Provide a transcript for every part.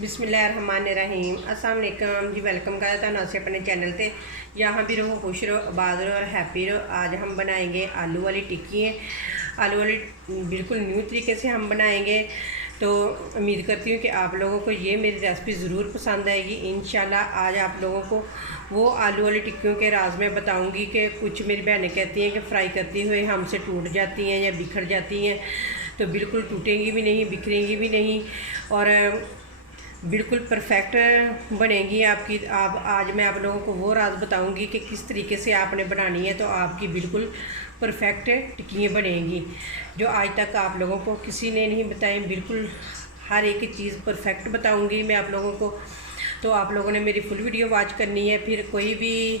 बिस्मिल्लाहिर्रहमानिर्रहीम अस्सलाम वालेकुम जी। वेलकम करता हूँ अस अपने चैनल पे। यहाँ भी रहो, खुश रहो, आबाद रहो और हैप्पी रहो। आज हम बनाएंगे आलू वाली टिक्की। आलू वाली बिल्कुल न्यू तरीके से हम बनाएंगे। तो उम्मीद करती हूँ कि आप लोगों को ये मेरी रेसिपी ज़रूर पसंद आएगी। इंशाल्लाह आज आप लोगों को वो आलू वाली टिक्कियों के राज में बताऊँगी कि कुछ मेरी बहनें कहती हैं कि फ्राई करते हुए हमसे टूट जाती हैं या बिखर जाती हैं। तो बिल्कुल टूटेंगी भी नहीं, बिखरेंगी भी नहीं और बिल्कुल परफेक्ट बनेगी आपकी। आप आज मैं आप लोगों को वो राज बताऊंगी कि किस तरीके से आपने बनानी है तो आपकी बिल्कुल परफेक्ट टिक्कियाँ बनेंगी, जो आज तक आप लोगों को किसी ने नहीं बताई। बिल्कुल हर एक चीज़ परफेक्ट बताऊंगी मैं आप लोगों को। तो आप लोगों ने मेरी फुल वीडियो वॉच करनी है, फिर कोई भी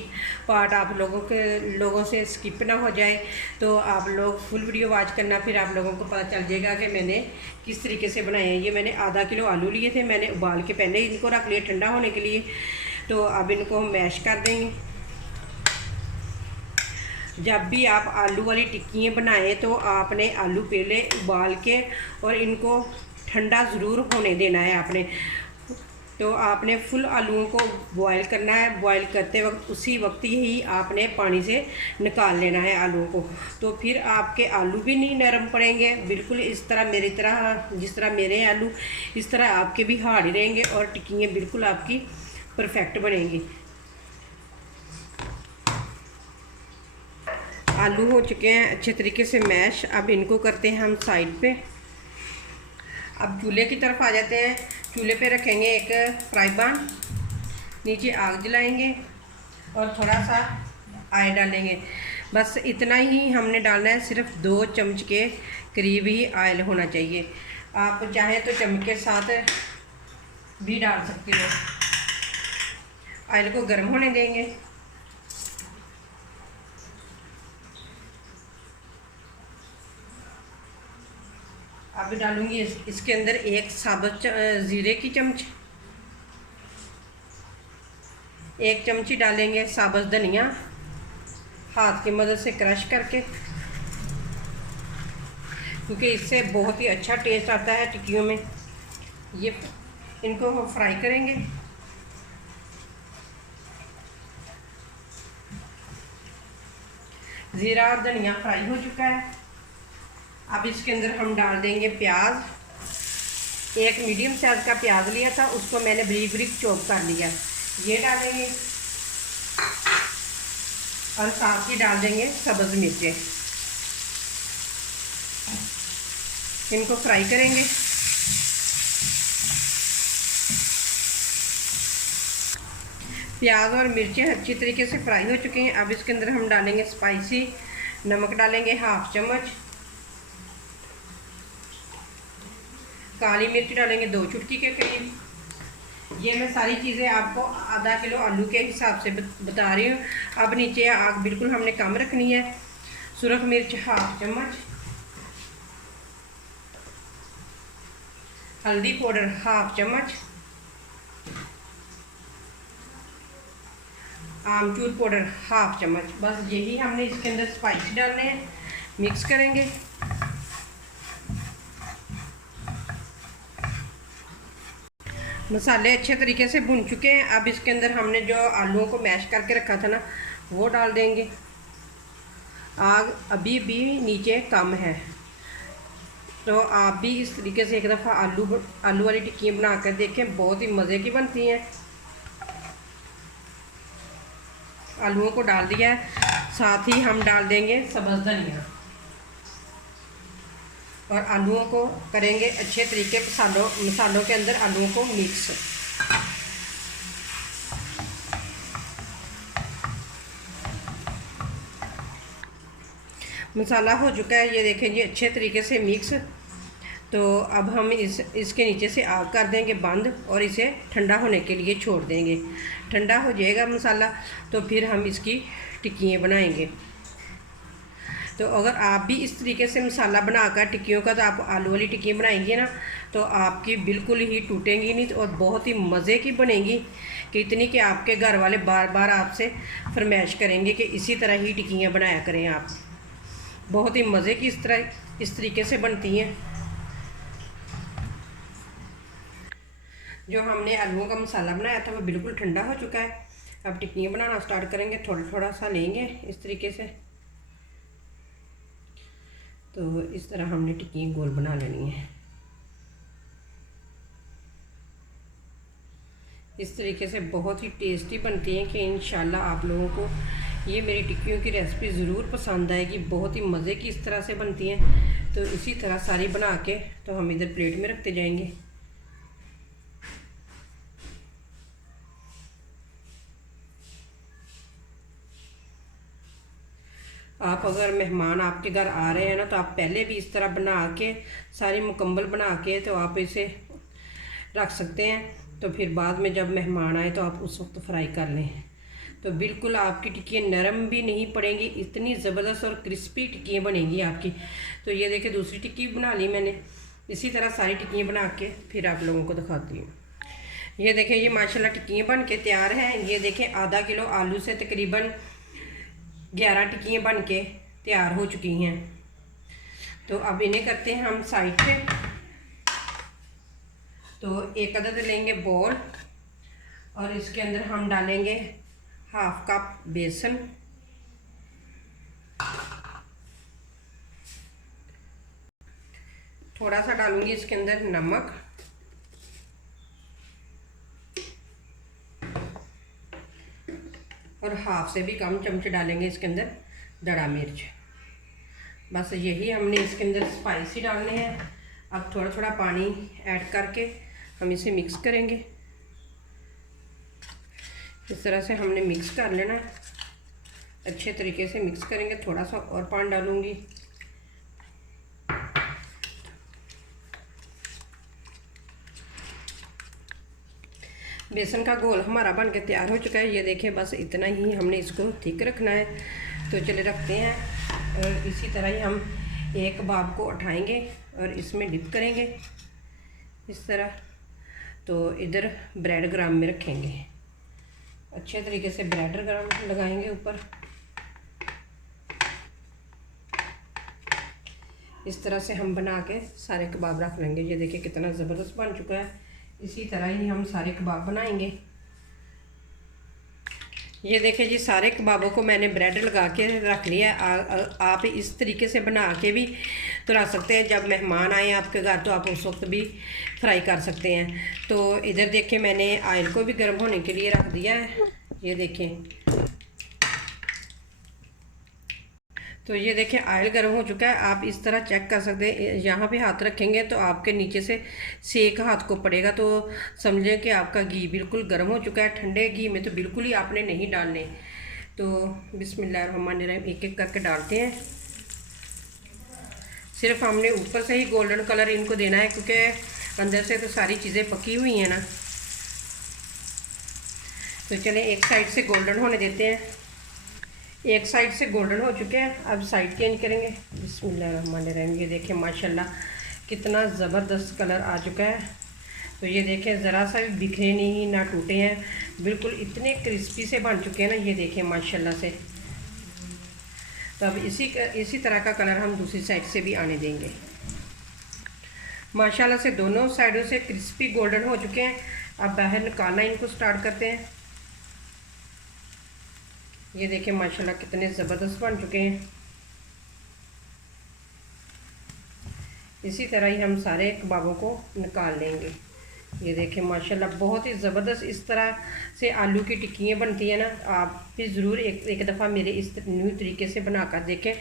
पार्ट आप लोगों से स्किप ना हो जाए। तो आप लोग फुल वीडियो वॉच करना, फिर आप लोगों को पता चल जाएगा कि मैंने किस तरीके से बनाए हैं। ये मैंने आधा किलो आलू लिए थे, मैंने उबाल के पहले इनको रख लिया ठंडा होने के लिए। तो अब इनको हम मैश कर देंगे। जब भी आप आलू वाली टिक्कियाँ बनाएं तो आपने आलू पहले उबाल के और इनको ठंडा ज़रूर होने देना है आपने। तो आपने फुल आलूओं को बॉयल करना है। बॉयल करते वक्त उसी वक्त ही आपने पानी से निकाल लेना है आलूओं को। तो फिर आपके आलू भी नहीं नरम पड़ेंगे, बिल्कुल इस तरह मेरी तरह, जिस तरह मेरे आलू इस तरह आपके भी हार्ड रहेंगे और टिक्कियाँ बिल्कुल आपकी परफेक्ट बनेंगी। आलू हो चुके हैं अच्छे तरीके से मैश। अब इनको करते हैं हम साइड पे। अब चूल्हे की तरफ आ जाते हैं। चूल्हे पे रखेंगे एक फ्राई पैन, नीचे आग जलाएंगे और थोड़ा सा ऑयल डालेंगे। बस इतना ही हमने डालना है, सिर्फ 2 चम्मच के करीब ही ऑयल होना चाहिए। आप चाहें तो चम्मच के साथ भी डाल सकते हो। ऑयल को गर्म होने देंगे। अब डालूंगी इसके अंदर एक साबुत ज़ीरे की चम्मच, 1 चमची डालेंगे साबुत धनिया, हाथ की मदद से क्रश करके, क्योंकि इससे बहुत ही अच्छा टेस्ट आता है टिक्कियों में। ये इनको हम फ्राई करेंगे। ज़ीरा और धनिया फ्राई हो चुका है। अब इसके अंदर हम डाल देंगे प्याज। एक मीडियम साइज का प्याज लिया था, उसको मैंने बारीक बारीक चॉप कर लिया। ये डालेंगे और साथ ही डाल देंगे सब्ज़ मिर्चें। इनको फ्राई करेंगे। प्याज और मिर्चें अच्छी तरीके से फ्राई हो चुकी हैं। अब इसके अंदर हम डालेंगे स्पाइसी नमक, डालेंगे 1/2 चम्मच, काली मिर्च डालेंगे 2 चुटकी के करीब। ये मैं सारी चीज़ें आपको आधा किलो आलू के हिसाब से बता रही हूँ। अब नीचे आग बिल्कुल हमने कम रखनी है। सुरख मिर्च 1/2 चम्मच, हल्दी पाउडर 1/2 चम्मच, आमचूर पाउडर 1/2 चम्मच। बस यही हमने इसके अंदर स्पाइस डालने हैं। मिक्स करेंगे। मसाले अच्छे तरीके से भुन चुके हैं। अब इसके अंदर हमने जो आलूओं को मैश करके रखा था ना, वो डाल देंगे। आग अभी भी नीचे कम है, तो आप भी इस तरीके से एक दफ़ा आलू वाली टिक्कियाँ बना कर देखें, बहुत ही मज़े की बनती हैं। आलूओं को डाल दिया है, साथ ही हम डाल देंगे सब्ज़ धनिया और आलूओं को करेंगे अच्छे तरीके मसालों के अंदर आलूओं को मिक्स। मसाला हो चुका है, ये देखें जी अच्छे तरीके से मिक्स। तो अब हम इसके नीचे से आग कर देंगे बंद और इसे ठंडा होने के लिए छोड़ देंगे। ठंडा हो जाएगा मसाला तो फिर हम इसकी टिक्कियाँ बनाएंगे। तो अगर आप भी इस तरीके से मसाला बनाकर टिक्कियों का, तो आप आलू वाली टिक्कियाँ बनाएंगे ना, तो आपकी बिल्कुल ही टूटेंगी नहीं और बहुत ही मज़े की बनेंगी। कि इतनी कि आपके घर वाले बार बार आपसे फरमाइश करेंगे कि इसी तरह ही टिक्कियाँ बनाया करें आप। बहुत ही मज़े की इस तरीके से बनती हैं। जो हमने आलूओं का मसाला बनाया था वो बिल्कुल ठंडा हो चुका है। अब टिक्कियाँ बनाना स्टार्ट करेंगे। थोड़ा थोड़ा सा लेंगे इस तरीके से, तो इस तरह हमने टिक्कियाँ गोल बना लेनी है। इस तरीके से बहुत ही टेस्टी बनती हैं कि इंशाल्लाह आप लोगों को ये मेरी टिक्कियों की रेसिपी ज़रूर पसंद आएगी। बहुत ही मज़े की इस तरह से बनती हैं। तो इसी तरह सारी बना के तो हम इधर प्लेट में रखते जाएंगे। आप अगर मेहमान आपके घर आ रहे हैं ना, तो आप पहले भी इस तरह बना के सारी मुकम्मल बना के तो आप इसे रख सकते हैं। तो फिर बाद में जब मेहमान आए तो आप उस वक्त फ्राई कर लें। तो बिल्कुल आपकी टिक्कियाँ नरम भी नहीं पड़ेंगी, इतनी ज़बरदस्त और क्रिस्पी टिक्कियाँ बनेंगी आपकी। तो ये देखिए दूसरी टिक्की बना ली मैंने। इसी तरह सारी टिक्कियाँ बना के फिर आप लोगों को दिखाती हूँ। ये देखें, ये माशाल्लाह टिक्कियाँ बन के तैयार हैं। ये देखें आधा किलो आलू से तकरीबन 11 टिक्कियाँ बन के तैयार हो चुकी हैं। तो अब इन्हें करते हैं हम साइड पे। तो एक अदद लेंगे बोल और इसके अंदर हम डालेंगे 1/2 कप बेसन, थोड़ा सा डालूंगी इसके अंदर नमक, और 1/2 से भी कम चम्मच डालेंगे इसके अंदर दड़ा मिर्च। बस यही हमने इसके अंदर स्पाइसी डालने हैं। अब थोड़ा थोड़ा पानी ऐड करके हम इसे मिक्स करेंगे। इस तरह से हमने मिक्स कर लेना, अच्छे तरीके से मिक्स करेंगे। थोड़ा सा और पानी डालूंगी। बेसन का घोल हमारा बन के तैयार हो चुका है। ये देखिए बस इतना ही हमने इसको थिक रखना है। तो चले रखते हैं। और इसी तरह ही हम एक कबाब को उठाएंगे और इसमें डिप करेंगे इस तरह। तो इधर ब्रेड ग्राम में रखेंगे, अच्छे तरीके से ब्रेड ग्राम लगाएंगे ऊपर। इस तरह से हम बना के सारे कबाब रख लेंगे। ये देखिए कितना ज़बरदस्त बन चुका है। इसी तरह ही हम सारे कबाब बनाएंगे। ये देखिए जी, सारे कबाबों को मैंने ब्रेड लगा के रख लिया। आप इस तरीके से बना के भी तो रख सकते हैं। जब मेहमान आए आपके घर तो आप उस वक्त भी फ्राई कर सकते हैं। तो इधर देखिए मैंने ऑयल को भी गर्म होने के लिए रख दिया है। ये देखें, तो ये देखिए ऑयल गर्म हो चुका है। आप इस तरह चेक कर सकते हैं। यहाँ पे हाथ रखेंगे तो आपके नीचे से सेक हाथ को पड़ेगा, तो समझें कि आपका घी बिल्कुल गर्म हो चुका है। ठंडे घी में तो बिल्कुल ही आपने नहीं डालने। तो बिस्मिल्लाहिर्रहमानिर्रहीम एक एक करके डालते हैं। सिर्फ हमने ऊपर से ही गोल्डन कलर इनको देना है, क्योंकि अंदर से तो सारी चीज़ें पकी हुई हैं ना। तो चलें एक साइड से गोल्डन होने देते हैं। एक साइड से गोल्डन हो चुके हैं, अब साइड चेंज करेंगे। बिस्मिल्लाहिर्रहमानिर्रहीम। ये देखें माशाल्लाह कितना ज़बरदस्त कलर आ चुका है। तो ये देखें ज़रा सा भी बिखरे नहीं, ना टूटे हैं, बिल्कुल इतने क्रिस्पी से बन चुके हैं ना। ये देखें माशाल्लाह से। तो अब इसी तरह का कलर हम दूसरी साइड से भी आने देंगे। माशाल्लाह से दोनों साइडों से क्रिस्पी गोल्डन हो चुके हैं। अब बाहर निकालना इनको स्टार्ट करते हैं। ये देखें माशाल्लाह कितने ज़बरदस्त बन चुके हैं। इसी तरह ही हम सारे कबाबों को निकाल लेंगे। ये देखें माशाल्लाह बहुत ही ज़बरदस्त इस तरह से आलू की टिक्कियाँ बनती हैं ना। आप भी ज़रूर एक दफ़ा मेरे इस न्यू तरीके से बनाकर देखें,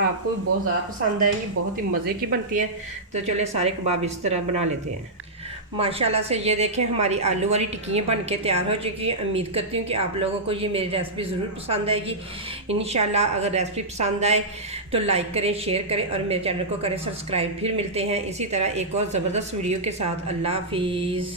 आपको बहुत ज़्यादा पसंद आएंगी। बहुत ही मज़े की बनती है। तो चले सारे कबाब इस तरह बना लेते हैं। माशाल्लाह से ये देखें हमारी आलू वाली टिक्कियाँ बन के तैयार हो चुकी हैं। उम्मीद करती हूँ कि आप लोगों को ये मेरी रेसिपी ज़रूर पसंद आएगी। इंशाल्लाह अगर रेसिपी पसंद आए तो लाइक करें, शेयर करें और मेरे चैनल को करें सब्सक्राइब। फिर मिलते हैं इसी तरह एक और ज़बरदस्त वीडियो के साथ। अल्लाह हाफिज़।